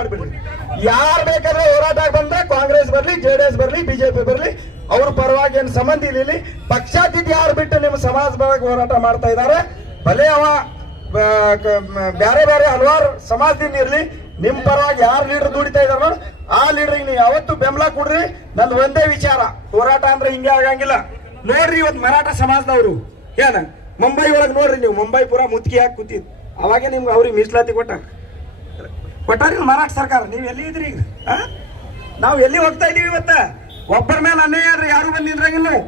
ಮಾಡಿಬಿಡ್ರಿ ಯಾರು ಬೇಕಾದ್ರೆ ಹೋರಾಟ ಬಂದ್ರೆ ಕಾಂಗ್ರೆಸ್ ಬರ್ಲಿ, ಜೆ ಡಿ ಎಸ್ ಬರ್ಲಿ ಬಿಜೆಪಿ ಬರ್ಲಿ, ಅವ್ರ ಪರವಾಗಿ ಏನು ಸಂಬಂಧ ಇಲ್ಲಿ ಪಕ್ಷಾತೀತ ಯಾರು ಬಿಟ್ಟು ನಿಮ್ಮ ಸಮಾಜ ಪರವಾಗಿ ಹೋರಾಟ ಮಾಡ್ತಾ ಇದ್ದಾರೆ ಭಲೆ ಅವ ಬ್ಯಾರೆ ಬೇರೆ ಹಲವಾರು ಸಮಾಜದಿಂದ ಇರ್ಲಿ, ನಿಮ್ ಪರವಾಗಿ ಯಾರು ಲೀಡರ್ ದುಡಿತಾ ಇದಾರ ನೋಡಿ, ಆ ಲೀಡರ್ ನೀವು ಯಾವತ್ತು ಬೆಂಬಲ ಕೊಡ್ರಿ. ನಂದು ಒಂದೇ ವಿಚಾರ, ಹೋರಾಟ ಅಂದ್ರೆ ಹಿಂಗೆ ಆಗಂಗಿಲ್ಲ. ನೋಡ್ರಿ ಇವತ್ತು ಮರಾಠ ಸಮಾಜದವರು, ಏನ? ಮುಂಬೈ ಒಳಗೆ ನೋಡ್ರಿ ನೀವು, ಮುಂಬೈ ಪೂರಾ ಮುತ್ಕಿ ಹಾಕಿ ಕೂತಿದ್. ಅವಾಗೆ ನಿಮ್ಗೆ ಅವ್ರಿಗೆ ಮೀಸಲಾತಿ ಕೊಟ್ಟ ಕೊಟ್ಟಾರಿ ಮಾರಾಟ ಸರ್ಕಾರ, ನೀವು ಎಲ್ಲಿ ಇದ್ರಿ ಈಗ? ನಾವು ಎಲ್ಲಿ ಹೋಗ್ತಾ ಇದೀವಿ ಇವತ್ತ? ಒಬ್ಬರ ಮೇಲೆ ಅನ್ಯಾಯ ಆದ್ರೆ ಯಾರು ನಾವು.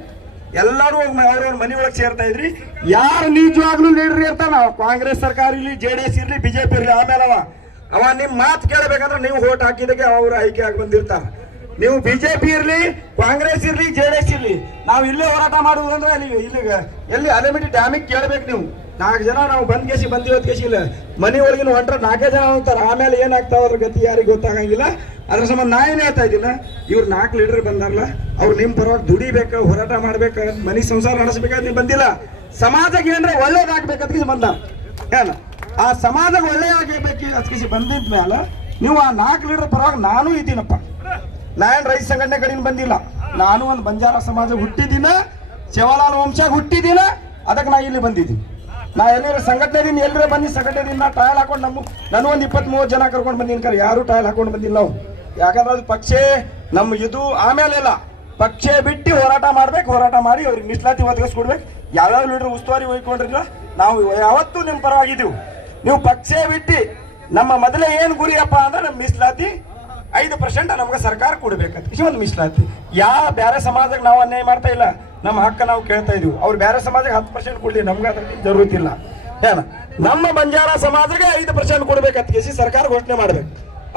ಎಲ್ಲರೂ ಹೋಗಿ ಅವ್ರವ್ರ ಮನೆ ಒಳಗೆ ಸೇರ್ತಾ ಇದ್ರಿ. ಯಾರು ನಿಜವಾಗ್ಲೂ ಅಂತ ಇರ್ತಾನ ಕಾಂಗ್ರೆಸ್ ಸರ್ಕಾರ ಇರ್ಲಿ, ಜೆ ಡಿ ಎಸ್ ಇರ್ಲಿ ಬಿಜೆಪಿ ಇರ್ಲಿ, ಆಮೇಲೆ ಅವ. ಅವ ನಿಮ್ ಮಾತು ಕೇಳಬೇಕಂದ್ರೆ ನೀವು ಓಟ್ ಹಾಕಿದಕ್ಕೆ ಅವ್ರು ಆಯ್ಕೆ ಆಗಿ ಬಂದಿರ್ತಾರ. ನೀವು ಬಿಜೆಪಿ ಇರ್ಲಿ, ಕಾಂಗ್ರೆಸ್ ಇರ್ಲಿ, ಜೆ ಡಿ ಎಸ್ ಇರ್ಲಿ, ನಾವು ಇಲ್ಲೇ ಹೋರಾಟ ಮಾಡುವುದಂದ್ರೆ ಅಲ್ಲಿ ಇಲ್ಲಿಗೆ ಎಲ್ಲಿ ಅಲೆಮಿಟಿ ಡ್ಯಾಮಿಗೆ ಕೇಳ್ಬೇಕು ನೀವು. ನಾಲ್ಕು ಜನ ನಾವು ಬಂದ್ ಕೇಸಿ ಬಂದಿವತ್ ಕೇಸಿ ಇಲ್ಲ. ಮನೆ ಒಳಗಿನ ಹೊಂಟ್ರೆ ನಾಲ್ಕೇ ಜನ ಅಂತಾರೆ ಆಮೇಲೆ ಏನಾಗ್ತಾವ ಅದ್ರ ಗತಿ ಯಾರಿಗೆ ಗೊತ್ತಾಗಂಗಿಲ್ಲ. ಅದ್ರ ಸಂಬಂಧ ನಾ ಏನು ಹೇಳ್ತಾ ಇದ್ದೀನ? ಇವ್ರು ನಾಲ್ಕು ಲೀಡರ್ ಬಂದಾರಲ್ಲ ಅವ್ರು ನಿಮ್ಮ ಪರವಾಗಿ ದುಡಿಬೇಕು, ಹೋರಾಟ ಮಾಡ್ಬೇಕ, ಮನಿ ಸಂಸಾರ ನಡೆಸ್ಬೇಕಾದ್ರೆ ನೀವು ಬಂದಿಲ್ಲ. ಸಮಾಜಕ್ಕೆ ಏನ್ರ ಒಳ್ಳೇದಾಗ್ಬೇಕಿ ಬಂದ ಏನ? ಆ ಸಮಾಜಕ್ಕೆ ಒಳ್ಳೆಯದಾಗಬೇಕು ಅದಕ್ಕೆ ಬಂದಿದ್ ಮೇಲೆ ನೀವು ಆ ನಾಲ್ಕು ಲೀಡರ್ ಪರವಾಗಿ ನಾನು ಇದ್ದೀನಪ್ಪ. ನಾನ್ ರೈತ ಸಂಘಟನೆ ಕಡೆಯಿಂದ ಬಂದಿಲ್ಲ. ನಾನು ಒಂದು ಬಂಜಾರ ಸಮಾಜ ಹುಟ್ಟಿದ್ದೀನ. ಜವಾಲಾಲ್ ವಂಶ ಹುಟ್ಟಿದ್ದೀನ. ಅದಕ್ಕೆ ನಾ ಇಲ್ಲಿ ಬಂದಿದ್ದೀನಿ. ನಾ ಎಲ್ಲರ ದಿನ ಎಲ್ಲರ ಬಂದು ಸಂಘಟನೆ ನಾ ಟಯಲ್ ಹಾಕೊಂಡು ನಮ್ಮ ನಾನು ಒಂದು ಇಪ್ಪತ್ತ್ ಮೂವತ್ತು ಜನ ಕರ್ಕೊಂಡು ಬಂದೀನಿ ಕರೆ, ಯಾರು ಟಯಲ್ ಹಾಕೊಂಡು ಬಂದಿಲ್ಲ ನಾವು. ಯಾಕಂದ್ರೆ ಅದು ಪಕ್ಷ ನಮ್ಮ ಇದು ಆಮೇಲೆ ಇಲ್ಲ. ಪಕ್ಷ ಬಿಟ್ಟು ಹೋರಾಟ ಮಾಡ್ಬೇಕು, ಹೋರಾಟ ಮಾಡಿ ಅವ್ರಿಗೆ ಮಿಸ್ಲಾತಿ ಒದಗಿಸ್ಕೊಡ್ಬೇಕು ಯಾವ್ಯಾವ ಲೀಡರ್ ಉಸ್ತುವಾರಿ ಹೋಯ್ಕೊಂಡ್ರಿಲ್ಲ ನಾವು ಯಾವತ್ತೂ ನಿಮ್ಮ ಪರವಾಗಿದ್ದೀವಿ ನೀವು ಪಕ್ಷ ಬಿಟ್ಟು ನಮ್ಮ ಮೊದಲೇ ಏನು ಗುರಿಯಪ್ಪ ಅಂದ್ರೆ ನಮ್ಮ ಮೀಸಲಾತಿ ಐದು ಪರ್ಸೆಂಟ್ ನಮ್ಗೆ ಸರ್ಕಾರ ಕೊಡ್ಬೇಕಂತ. ಇದೊಂದು ಮಿಸ್ಲಾತಿ ಯಾ ಬೇರೆ ಸಮಾಜಕ್ಕೆ ನಾವು ಅನ್ಯಾಯ ಮಾಡ್ತಾ ಇಲ್ಲ. ನಮ್ಮ ಹಕ್ಕ ನಾವು ಕೇಳ್ತಾ ಇದೀವಿ. ಅವ್ರು ಬೇರೆ ಸಮಾಜಕ್ಕೆ ಹತ್ತು ಪರ್ಸೆಂಟ್ ಕೊಡ್ಲಿ, ನಮ್ಗೆ ಅದ್ರ ಜರೂರತಿ ಇಲ್ಲ ಏನ? ನಮ್ಮ ಬಂಜಾರ ಸಮಾಜಕ್ಕೆ ಐದು ಪರ್ಸೆಂಟ್ ಕೊಡ್ಬೇಕಂತ ಕೇಸಿ ಸರ್ಕಾರ ಘೋಷಣೆ ಮಾಡ್ಬೇಕು.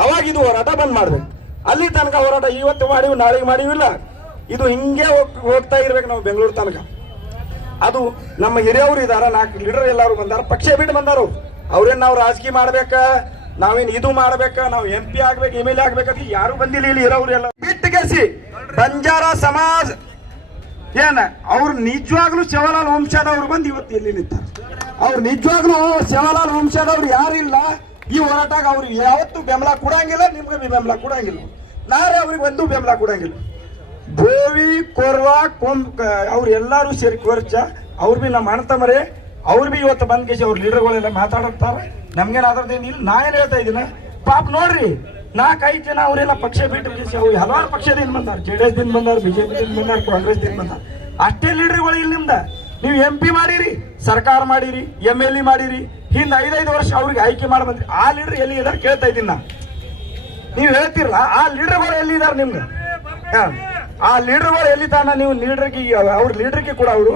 ಅವಾಗ ಇದು ಹೋರಾಟ ಬಂದ್ ಮಾಡ್ಬೇಕು. ಅಲ್ಲಿ ತನಕ ಹೋರಾಟ ಇವತ್ತು ಮಾಡಿವಿ, ನಾಳೆಗೆ ಮಾಡಿವಿಲ್ಲ ಇದು ಹಿಂಗೆ ಹೋಗ್ತಾ ಇರ್ಬೇಕು ನಾವು ಬೆಂಗಳೂರು ತನಕ. ಅದು ನಮ್ಮ ಹಿರಿಯವರು ಇದಾರ, ನಾಲ್ಕು ಲೀಡರ್ ಎಲ್ಲರೂ ಬಂದಾರ, ಪಕ್ಷ ಬಿಟ್ಟು ಬಂದಾರು. ಅವ್ರೇನು ನಾವು ರಾಜಕೀಯ ಮಾಡ್ಬೇಕಾ? ನಾವೇನ್ ಇದು ಮಾಡ್ಬೇಕ, ನಾವು ಎಂ ಪಿ ಆಗ್ಬೇಕು ಎಂ ಎಲ್ ಎ ಆಗ್ಬೇಕಂತ ಯಾರು ಬಂದಿಲ್ಲ ಇಲ್ಲಿ ಇರೋರೆಲ್ಲ ಎಲ್ಲ. ಬಿಟ್ಟು ಗೆಸಿ ಬಂಜಾರ ಸಮಾಜ, ಏನ, ಅವ್ರು ನಿಜವಾಗ್ಲೂ ಶಿವಲಾಲ್ ವಂಶದವ್ರು ಬಂದು ಇವತ್ತು ಇಲ್ಲಿ ನಿಂತಾರೆ. ಅವ್ರು ನಿಜವಾಗ್ಲೂ ಶಿವಲಾಲ್ ವಂಶದವ್ರು ಯಾರಿಲ್ಲ. ಈ ಹೋರಾಟಾಗ ಅವ್ರಿಗೆ ಯಾವತ್ತು ಬೆಂಬಲ ಕೊಡಂಗಿಲ್ಲ, ನಿಮ್ಗೆ ಬೆಂಬಲ ಕೊಡಂಗಿಲ್ಲ. ನಾರೇ ಅವ್ರಿಗೆ ಒಂದು ಬೆಂಬಲ ಕೊಡಂಗಿಲ್ಲ. ಭೂವಿ, ಕೊರ್ವಾ, ಕೊಂ ಅವ್ರು ಎಲ್ಲರೂ ಸೇರಿ ಕೊರ್ಚ ಅವ್ರು ಬಿ ನಮ್ಮ ಅಣ್ಣತಮ್ಮರೇ ಅವ್ರು ಬಿ ಇವತ್ತು ಬಂದ್ ಕೇಸಿ ಅವ್ರ ಲೀಡರ್ಗಳೆಲ್ಲ ಮಾತಾಡುತ್ತಾರೆ ನಮ್ಗೇನು ಅದ್ರದ್ದೇನು ಇಲ್ಲ ನಾ ಏನು ಹೇಳ್ತಾ ಇದ್ದೀನಿ? ಪಾಪ ನೋಡ್ರಿ ನಾಲ್ಕೈದು ಜನ ಅವರೆಲ್ಲ ಪಕ್ಷ ಬಿಟ್ಟು ಹಲವಾರು ಪಕ್ಷದಿಂದ ಬಂದಾರ. ಜೆ ಡಿ ಎಸ್ ದಿಂದ ಬಂದಾರ ಬಿಜೆಪಿ ದಿಂದ ಬಂದಾರ, ಕಾಂಗ್ರೆಸ್ ದಿನ ಬಂದಾರ. ಅಷ್ಟೇ ಲೀಡರ್ಗಳು ಇಲ್ಲಿ ನಿಮ್ದ. ನೀವು ಎಂ ಪಿ ಮಾಡಿರಿ, ಸರ್ಕಾರ ಮಾಡಿರಿ ಎಂ ಎಲ್ ಎ ಮಾಡಿರಿ, ಹಿಂದೆ ಐದೈದು ವರ್ಷ ಅವ್ರಿಗೆ ಆಯ್ಕೆ ಮಾಡಿ ಬಂದ್ರಿ. ಆ ಲೀಡರ್ ಎಲ್ಲಿ ಇದಾರೆ ಕೇಳ್ತಾ ಇದ್ದೀನಿ ನಾ. ನೀವು ಹೇಳ್ತಿರಲ್ಲ, ಆ ಲೀಡರ್ಗಳು ಎಲ್ಲಿದ್ದಾರೆ ನಿಮ್ಗೆ? ಹಾ. ಆ ಲೀಡರ್ಗಳು ಎಲ್ಲಿ ತಾನ ನೀವು ಲೀಡರ್ಗೆ, ಅವ್ರ ಲೀಡರ್ಗೆ ಕೂಡ ಅವರು,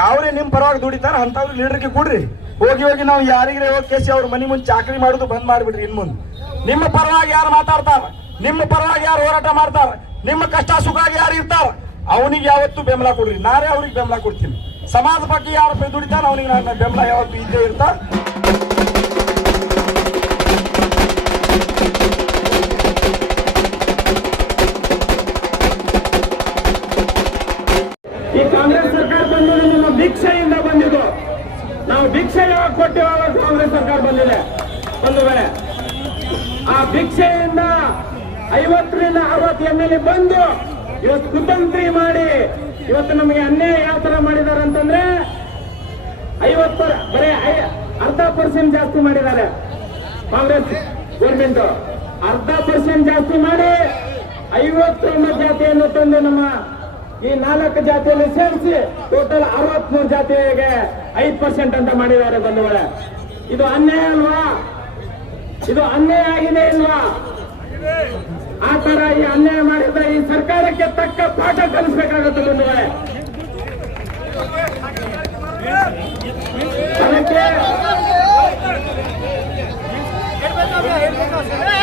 ಯಾವ್ರೇ ನಿಮ್ಮ ಪರವಾಗಿ ದುಡಿತಾರ ಅಂತವ್ರು ಲೀಡರ್ಗೆ ಕೊಡ್ರಿ. ಹೋಗಿ ಹೋಗಿ ನಾವು ಯಾರಿಗ್ರೆ ಹೋಗಿ ಕೇಸಿ ಅವ್ರ ಮನೆ ಮುಂದೆ ಚಾಕರಿ ಮಾಡೋದು ಬಂದ್ ಮಾಡ್ಬಿಡ್ರಿ ಇನ್ ಮುಂದೆ. ನಿಮ್ಮ ಪರವಾಗಿ ಯಾರು ಮಾತಾಡ್ತಾರ? ನಿಮ್ಮ ಪರವಾಗಿ ಯಾರು ಹೋರಾಟ ಮಾಡ್ತಾರ? ನಿಮ್ಮ ಕಷ್ಟ ಸುಖ ಯಾರು ಇರ್ತಾರ? ಅವನಿಗೆ ಯಾವತ್ತೂ ಬೆಂಬಲ ಕೊಡ್ರಿ. ನಾನೇ ಅವ್ರಿಗೆ ಬೆಂಬಲ ಕೊಡ್ತೀನಿ. ಸಮಾಜ ಬಗ್ಗೆ ಯಾರು ದುಡಿತಾನ ಅವನಿಗೆ ನನ್ನ ಬೆಂಬಲ ಯಾವತ್ತು ಇದ್ದೇ ಇರ್ತಾ ಕೊಟ್ಟಿವಾಗ ಕಾಂಗ್ರೆಸ್ ಸರ್ಕಾರ ಬಂದಿದೆ. ಒಂದು ವೇಳೆ ಆ ಭಿಕ್ಷೆಯಿಂದ ಐವತ್ತರಿಂದ ಅರವತ್ತು ಎಂ ಎಲ್ ಎ ಬಂದು ಇವತ್ತು ಕುತಂತ್ರಿ ಮಾಡಿ ಇವತ್ತು ನಮಗೆ ಅನ್ಯಾಯ ಯಾವ ತರ ಮಾಡಿದ್ದಾರೆ ಅಂತಂದ್ರೆ ಐವತ್ತು ಬರೀ ಅರ್ಧ ಪರ್ಸೆಂಟ್ ಜಾಸ್ತಿ ಮಾಡಿದ್ದಾರೆ ಕಾಂಗ್ರೆಸ್ ಗೌರ್ಮೆಂಟ್ ಅರ್ಧ ಪರ್ಸೆಂಟ್ ಜಾಸ್ತಿ ಮಾಡಿ ಐವತ್ತೊಂದು ಜಾತಿಯನ್ನು ತಂದು ನಮ್ಮ ಈ ನಾಲ್ಕು ಜಾತಿಯಲ್ಲಿ ಸೇರಿಸಿ ಟೋಟಲ್ ಅರವತ್ಮೂರು ಜಾತಿಗೆ ಐದು ಪರ್ಸೆಂಟ್ ಅಂತ ಮಾಡಿದ್ದಾರೆ ಬಂಧುಗಳೇ. ಇದು ಅನ್ಯಾಯ ಅಲ್ವಾ? ಇದು ಅನ್ಯಾಯ ಆಗಿದೆ ಇಲ್ವಾ? ಆ ತರ ಈ ಅನ್ಯಾಯ ಮಾಡಿದ್ರೆ ಈ ಸರ್ಕಾರಕ್ಕೆ ತಕ್ಕ ಪಾಠ ಕಲಿಸ್ಬೇಕಾಗುತ್ತೆ ಬಂಧುಗಳೇ.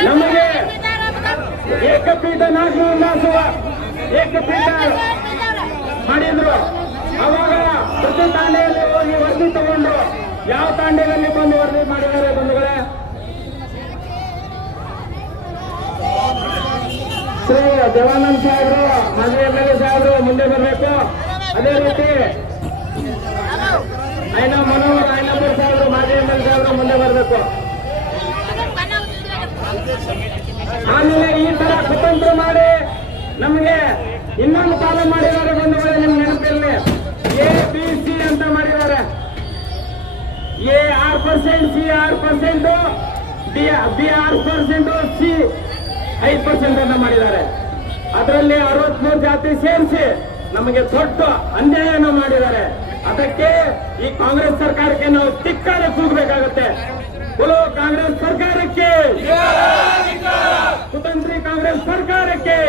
ನಮಗೆ ಏಕಪೀಠ ನಾಲ್ಕು ನಾಸುವ ಏಕಪೀಠ ಮಾಡಿದ್ರು. ಅವಾಗ ಪ್ರತಿ ತಾಂಡೆಯಲ್ಲಿ ಹೋಗಿ ವರದಿ ತಗೊಂಡು ಯಾವ ತಾಂಡೆಯಲ್ಲಿ ಬಂದು ವರದಿ ಮಾಡಿದ್ದಾರೆ ಬಂಧುಗಳೇ? ಶ್ರೀ ದೇವಾನಂದ್ ಸಾಹೇಬರು, ಮಾಜಿ ಎಂ ಎಲ್ ಎ ಸಾಹೇಬರು ಮುಂದೆ ಬರಬೇಕು. ಅದೇ ರೀತಿ ಐನ ಮನೋಹರ್ ಐನಪುರ ಸಾಹೇಬರು, ಮಾಜಿ ಎಂ ಎಲ್ ಸಾಹೇಬರು ಮುಂದೆ ಬರಬೇಕು. ಆಮೇಲೆ ಈ ತರ ಕುತಂತ್ರ ಮಾಡಿ ನಮಗೆ ಇನ್ನೊಂದು ಕಾಲ ಮಾಡಿದ್ದಾರೆ ಬಂಧುಗಳೇ ನಿಮ್ಗೆ ನೆನಪಿರಲಿ. ಎ ಬಿ ಸಿ ಅಂತ ಮಾಡಿದ್ದಾರೆ. A R percent C R percent B B R percent C ಐದು ಪರ್ಸೆಂಟ್ ಅಂತ ಮಾಡಿದ್ದಾರೆ. ಅದರಲ್ಲಿ ಅರವತ್ಮೂರು ಜಾತಿ ಸೇರಿಸಿ ನಮಗೆ ದೊಡ್ಡ ಅನ್ಯಾಯನ ಮಾಡಿದ್ದಾರೆ. ಅದಕ್ಕೆ ಈ ಕಾಂಗ್ರೆಸ್ ಸರ್ಕಾರಕ್ಕೆ ನಾವು ತಿಕ್ಕಾರ ಕೂಗಬೇಕಾಗುತ್ತೆ. ಕುಲೋ ಕಾಂಗ್ರೆಸ್ ಸರ್ಕಾರಕ್ಕೆ. ಕುತಂತ್ರಿ ಕಾಂಗ್ರೆಸ್ ಸರ್ಕಾರಕ್ಕೆ.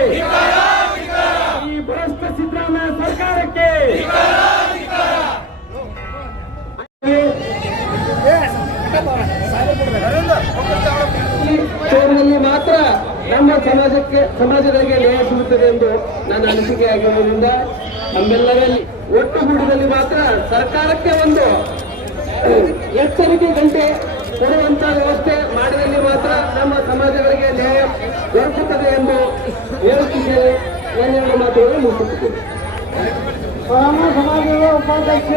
ಭ್ರಷ್ಟ ಸಿದ್ದರಾಮಯ್ಯ ಸರ್ಕಾರಕ್ಕೆ. ಮಾತ್ರ ನಮ್ಮ ಸಮಾಜಕ್ಕೆ, ಸಮಾಜಗಳಿಗೆ ನ್ಯಾಯ ಸಿಗುತ್ತದೆ ಎಂದು ನನ್ನ ಅನಿಸಿಕೆ ಆಗಿರುವುದರಿಂದ ನಮ್ಮೆಲ್ಲರಲ್ಲಿ ಒಟ್ಟುಗೂಡಿದಲ್ಲಿ ಮಾತ್ರ ಸರ್ಕಾರಕ್ಕೆ ಒಂದು ಎಚ್ಚರಿಕೆ ಗಂಟೆ ಕೊಡುವಂತ ವ್ಯವಸ್ಥೆ ಮಾಡಿದಲ್ಲಿ ಮಾತ್ರ ನಮ್ಮ ಸಮಾಜಗಳಿಗೆ ನ್ಯಾಯ ದೊರಕುತ್ತದೆ ಎಂದು ಹೇಳುತ್ತಿದ್ದೇವೆ కేంద్రంలో మాత్రమే మూసుకుంటుంది కరోనా సమాజంలో ఉపాధ్యక్ష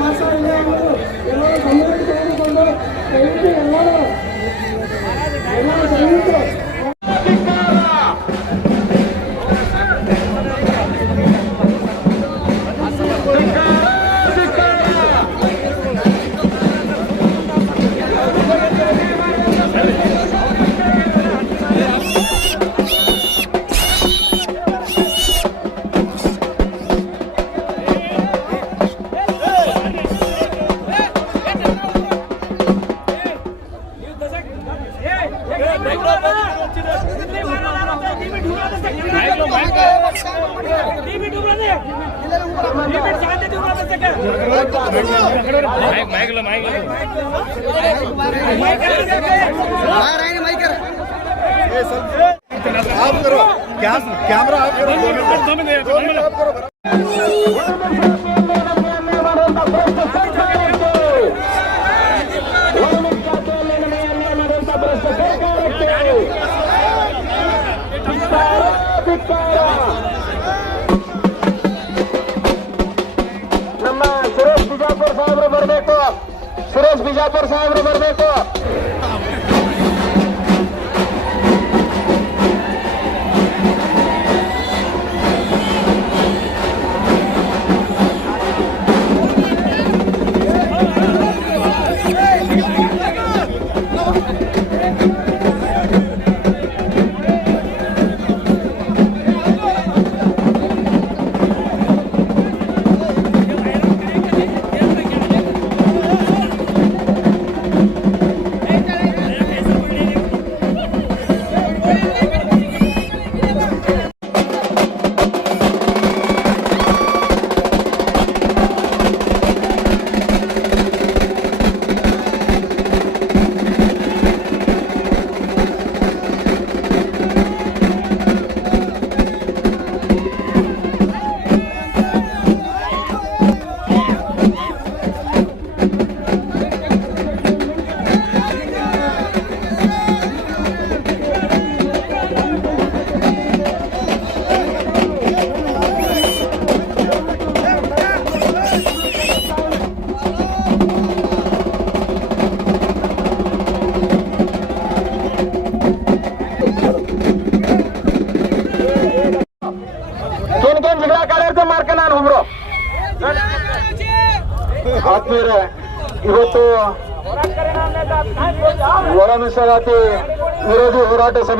మాట్లాడలేము ఎలా సమృద్ధి చేయకుండా ఎలా आप करो। दो मिनट। दो मिनट आप करो।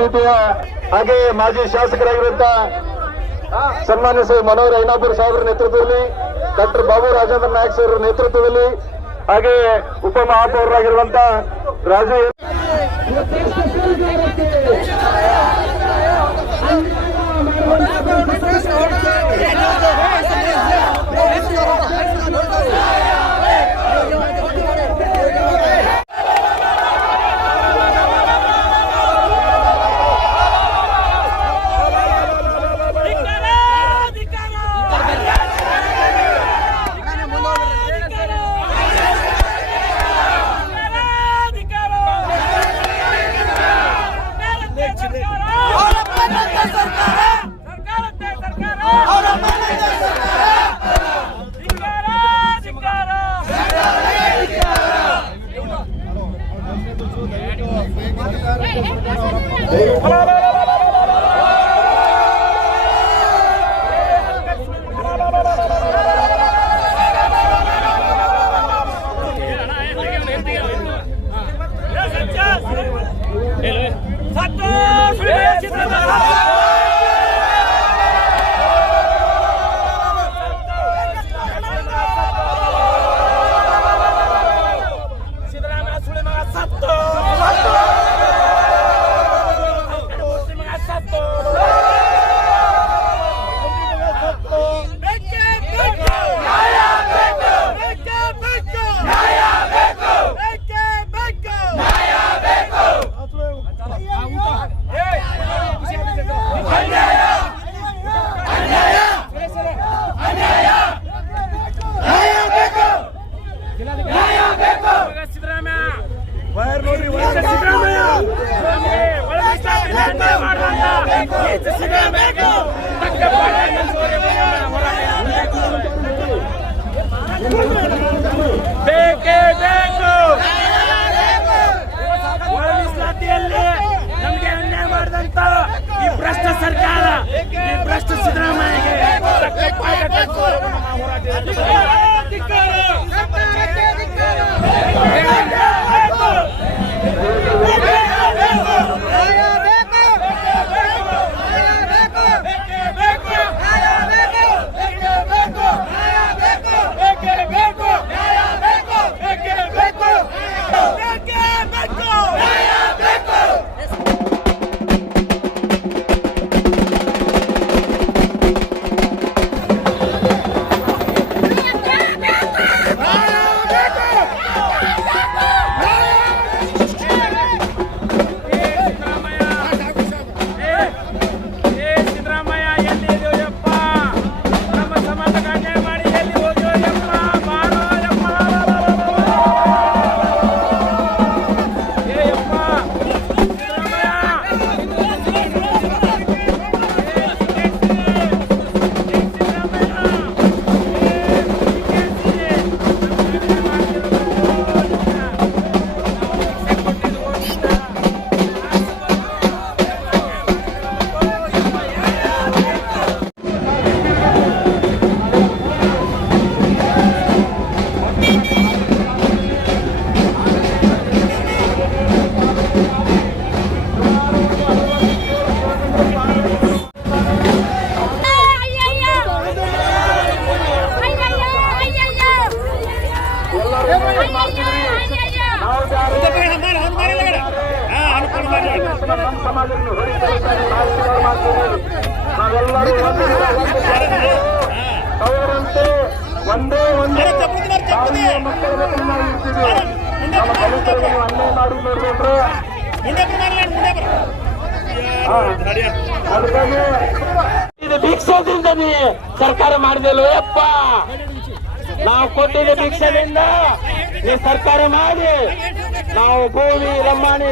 ಸಮಿತಿಯ ಹಾಗೆ ಮಾಜಿ ಶಾಸಕರಾಗಿರುವಂತ ಸನ್ಮಾನ್ಯ ಶ್ರೀ ಮನೋಹರ್ ಐನಾಪುರ್ ಸಾಹೇಬರ ನೇತೃತ್ವದಲ್ಲಿ ಡಾಕ್ಟರ್ ಬಾಬು ರಾಜೇಂದ್ರ ನಾಯಕ್ ಸರ್ ನೇತೃತ್ವದಲ್ಲಿ ಹಾಗೆ ಉಪಮಹಾಪೌರರಾಗಿರುವಂತ ರಾಜು ಸರ್ಕಾರ ವೈರ್ ನೋಡಿ ಬೇಕೇ ಬೇಕು. ಮೀಸಲಾತಿಯಲ್ಲಿ ನಮಗೆ ಅನ್ಯಾಯ ಈ ಸರ್ಕಾರ ಈ ಭ್ರಷ್ಟ ಹೋರಾಟ Yeah.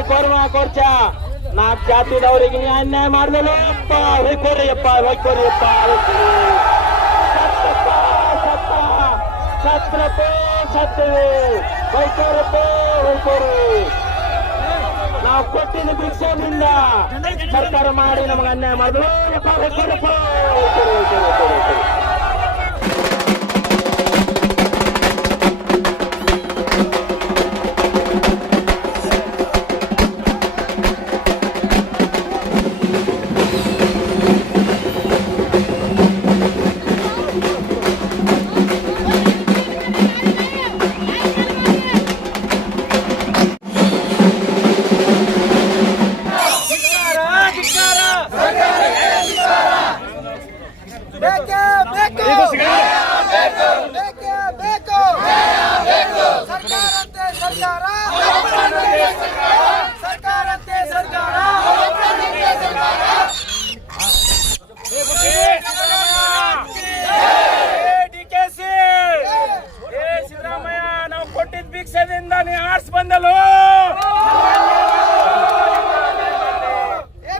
ಕೋರ್ಮ ಕೊರ್ಚ. ನಾಲ್ಕು ಜಾತಿದವರಿಗೆ ನೀ ಅನ್ಯಾಯ ಮಾಡಿದೆಲ್ಲ? ಯಪ್ಪ ಹೊಯ್ಕೋರಿ ಯಪ್ಪ ಹೊಯ್ಕೋರಿ ಯಪ್ಪ ಸತ್ತಪ್ಪ, ಸತ್ತ. ಸತ್ರಪ್ಪ ಸತ್ತವೆ. ಹೊಯ್ಕೋರಪ್ಪ ಹೊಯ್ಕೋರಿ ನಾವು ಕೊಟ್ಟಿದ್ದು ಭಿಕ್ಷದಿಂದ ಸರ್ಕಾರ ಮಾಡಿ ನಮಗೆ ಅನ್ಯಾಯ ಮಾಡಿದ್ರು ಬೇಕೇ ಬೇಕು ಬೇಕೇ ಬೇಕು ಸರ್ಕಾರಂತೆ ಸರ್ಕಾರ ಸರ್ಕಾರಂತೆ ಸರ್ಕಾರ ಡಿಕೆಸಿ ಏ ಸಿದ್ದರಾಮಯ್ಯ ನಾವು ಕೊಟ್ಟಿದ್ದ ಭಿಕ್ಷದಿಂದ ನೀ ಆರ್ಸ್ ಬಂದಲು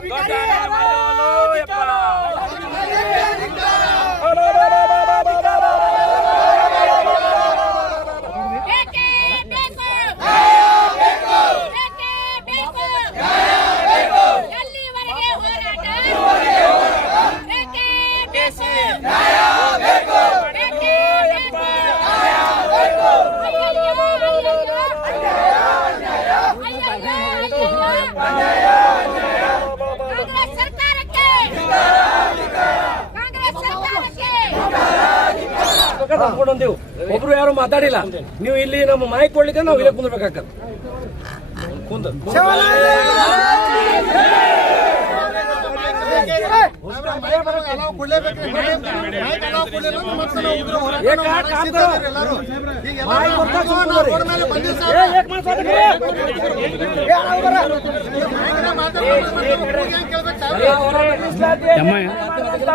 ದೊಡ್ಡ ಅನ್ಯಾಯ ಮಾಡಿದವನು ಯಪ್ಪ. ಬೇಕೇ ಬೇಕು ಬೇಕೇ ಬೇಕು ಎಲ್ಲಿವರೆಗೆ ಹೋರಾಟ ಬೇಕೇ ಬೇಕು ಬೇಕೇ ಬೇಕು ಅಯ್ಯಯ್ಯೋ, ಅಯ್ಯಯ್ಯೋ. ಅಯ್ಯಯ್ಯೋ, ಅಯ್ಯಯ್ಯೋ. ಕಾಂಗ್ರೆಸ್ ಸರ್ಕಾರಕ್ಕೆ ಕಾಂಗ್ರೆಸ್ ಸರ್ಕಾರಕ್ಕೆ ತಗೊಂಡೇವು ಒಬ್ರು ಯಾರು ಮಾತಾಡಿಲ್ಲ ನೀವು ಇಲ್ಲಿ ನಮ್ಮ ಮಾಹಿತಿ ಕೊಡ್ಲಿಕ್ಕೆ ನಾವು ಇಲ್ಲೇ ಕುಂದ್ರಬೇಕಾಗತ್ತೆ ಕುಂದ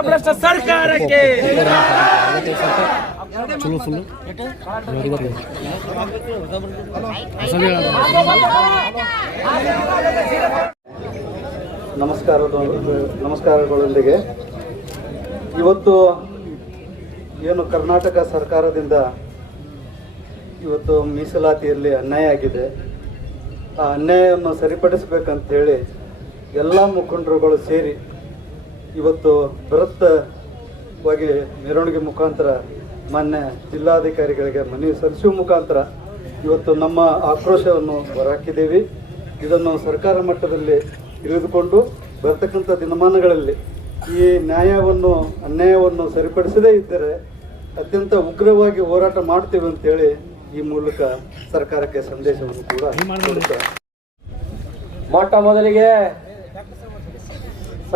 ಭ್ರಷ್ಟ ಸರ್ಕಾರಕ್ಕೆ. ನಮಸ್ಕಾರದ ನಮಸ್ಕಾರಗಳೊಂದಿಗೆ ಇವತ್ತು ಏನು ಕರ್ನಾಟಕ ಸರ್ಕಾರದಿಂದ ಇವತ್ತು ಮೀಸಲಾತಿಯಲ್ಲಿ ಅನ್ಯಾಯ ಆಗಿದೆ. ಆ ಅನ್ಯಾಯವನ್ನು ಸರಿಪಡಿಸಬೇಕಂತ ಹೇಳಿ ಎಲ್ಲ ಮುಖಂಡರುಗಳು ಸೇರಿ ಇವತ್ತು ಬೃಹತ್ವಾಗಿ ಮೆರವಣಿಗೆ ಮುಖಾಂತರ ಮಾನ್ಯ ಜಿಲ್ಲಾಧಿಕಾರಿಗಳಿಗೆ ಮನವಿ ಸಲ್ಲಿಸುವ ಮುಖಾಂತರ ಇವತ್ತು ನಮ್ಮ ಆಕ್ರೋಶವನ್ನು ಹೊರಹಾಕಿದ್ದೇವೆ. ಇದನ್ನು ಸರ್ಕಾರ ಮಟ್ಟದಲ್ಲಿ ತಿಳಿದುಕೊಂಡು ಬರ್ತಕ್ಕಂಥ ದಿನಮಾನಗಳಲ್ಲಿ ಈ ನ್ಯಾಯವನ್ನು ಅನ್ಯಾಯವನ್ನು ಸರಿಪಡಿಸದೇ ಇದ್ದರೆ ಅತ್ಯಂತ ಉಗ್ರವಾಗಿ ಹೋರಾಟ ಮಾಡ್ತೇವೆ ಅಂತೇಳಿ ಈ ಮೂಲಕ ಸರ್ಕಾರಕ್ಕೆ ಸಂದೇಶವನ್ನು ಕೂಡ ಮೊಟ್ಟ ಮೊದಲಿಗೆ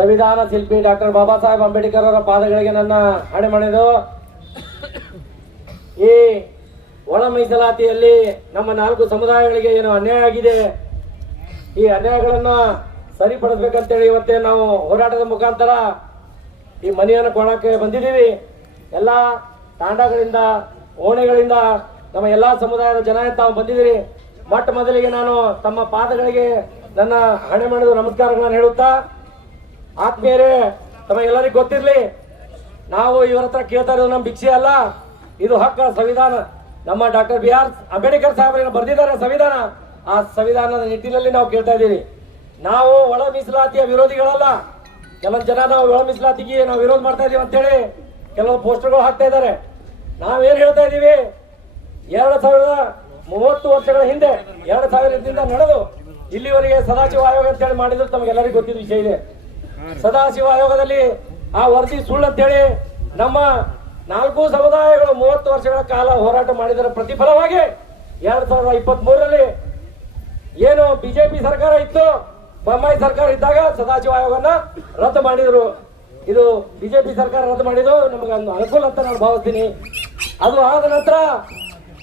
ಸಂವಿಧಾನ ಶಿಲ್ಪಿ ಡಾಕ್ಟರ್ ಬಾಬಾ ಸಾಹೇಬ್ ಅಂಬೇಡ್ಕರ್ ಅವರ ಪಾದಗಳಿಗೆ ನನ್ನ ಹಣೆ ಮಣಿದು, ಈ ಒಳ ಮೀಸಲಾತಿಯಲ್ಲಿ ನಮ್ಮ ನಾಲ್ಕು ಸಮುದಾಯಗಳಿಗೆ ಏನು ಅನ್ಯಾಯ ಆಗಿದೆ. ಈ ಅನ್ಯಾಯಗಳನ್ನ ಸರಿಪಡಿಸ್ಬೇಕಂತೇಳಿ ಇವತ್ತೇ ನಾವು ಹೋರಾಟದ ಮುಖಾಂತರ ಈ ಮನೆಯನ್ನು ಕೊಡೋಕ್ಕೆ ಬಂದಿದ್ದೀವಿ. ಎಲ್ಲ ತಾಂಡಗಳಿಂದ, ಓಣೆಗಳಿಂದ ನಮ್ಮ ಎಲ್ಲ ಸಮುದಾಯದ ಜನ ತಾವು ಬಂದಿದ್ದೀರಿ. ಮೊಟ್ಟ ಮೊದಲಿಗೆ ನಾನು ತಮ್ಮ ಪಾದಗಳಿಗೆ ನನ್ನ ಹಣೆ ಮಾಡಿದ ನಮಸ್ಕಾರಗಳನ್ನು ಹೇಳುತ್ತಾ ಆತ್ಮೀಯರೇ ತಮಗೆಲ್ಲರಿಗೂ ಗೊತ್ತಿರಲಿ, ನಾವು ಇವರ ಹತ್ರ ಕೇಳ್ತಾ ಇರೋದು ನಮ್ಮ ಭಿಕ್ಷೆ ಅಲ್ಲ. ಇದು ಹಕ್ಕ ಸಂವಿಧಾನ. ನಮ್ಮ ಡಾಕ್ಟರ್ ಬಿ ಆರ್ ಅಂಬೇಡ್ಕರ್ ಸಾಹೇಬರೇನು ಬರೆದಿದ್ದಾರೆ ಸಂವಿಧಾನ. ಆ ಸಂವಿಧಾನದ ನಿಟ್ಟಿನಲ್ಲಿ ನಾವು ಕೇಳ್ತಾ ಇದ್ದೀವಿ. ನಾವು ಒಳ ಮೀಸಲಾತಿಯ ವಿರೋಧಿಗಳಲ್ಲ. ಕೆಲವೊಂದು ಜನ ನಾವು ಒಳ ಮೀಸಲಾತಿಗೆ ನಾವು ವಿರೋಧ ಮಾಡ್ತಾ ಇದೀವಿ ಅಂತೇಳಿ ಕೆಲವು ಪೋಸ್ಟರ್ಗಳು ಹಾಕ್ತಾ ಇದ್ದಾರೆ. ನಾವೇನು ಹೇಳ್ತಾ ಇದ್ದೀವಿ? ಎರಡು ಸಾವಿರದ ಮೂವತ್ತು ವರ್ಷಗಳ ಹಿಂದೆ, ಎರಡು ಸಾವಿರದಿಂದ ನಡೆದು ಇಲ್ಲಿವರೆಗೆ ಸದಾಶಿವ ಆಯೋಗ ಅಂತೇಳಿ ಮಾಡಿದ್ರು, ತಮಗೆಲ್ಲರಿಗೂ ಗೊತ್ತಿದ್ದ ವಿಷಯ ಇದೆ. ಸದಾಶಿವ ಆಯೋಗದಲ್ಲಿ ಆ ವರದಿ ಸುಳ್ಳು ಅಂತೇಳಿ ನಮ್ಮ ನಾಲ್ಕು ಸಮುದಾಯಗಳು ಮೂವತ್ತು ವರ್ಷಗಳ ಕಾಲ ಹೋರಾಟ ಮಾಡಿದರ ಪ್ರತಿಫಲವಾಗಿ ಎರಡ್ ಸಾವಿರದ ಇಪ್ಪತ್ತ್ ಮೂರರಲ್ಲಿ ಏನು ಬಿಜೆಪಿ ಸರ್ಕಾರ ಇತ್ತು, ಬೊಮ್ಮಾಯಿ ಸರ್ಕಾರ ಇದ್ದಾಗ ಸದಾಶಿವ ಆಯೋಗನ ರದ್ದು ಮಾಡಿದ್ರು. ಇದು ಬಿಜೆಪಿ ಸರ್ಕಾರ ರದ್ದು ಮಾಡಿದ್ದು ನಮಗೆ ಒಂದು ಅನುಕೂಲ ಅಂತ ನಾನು ಭಾವಿಸ್ತೀನಿ. ಅದು ಆದ ನಂತರ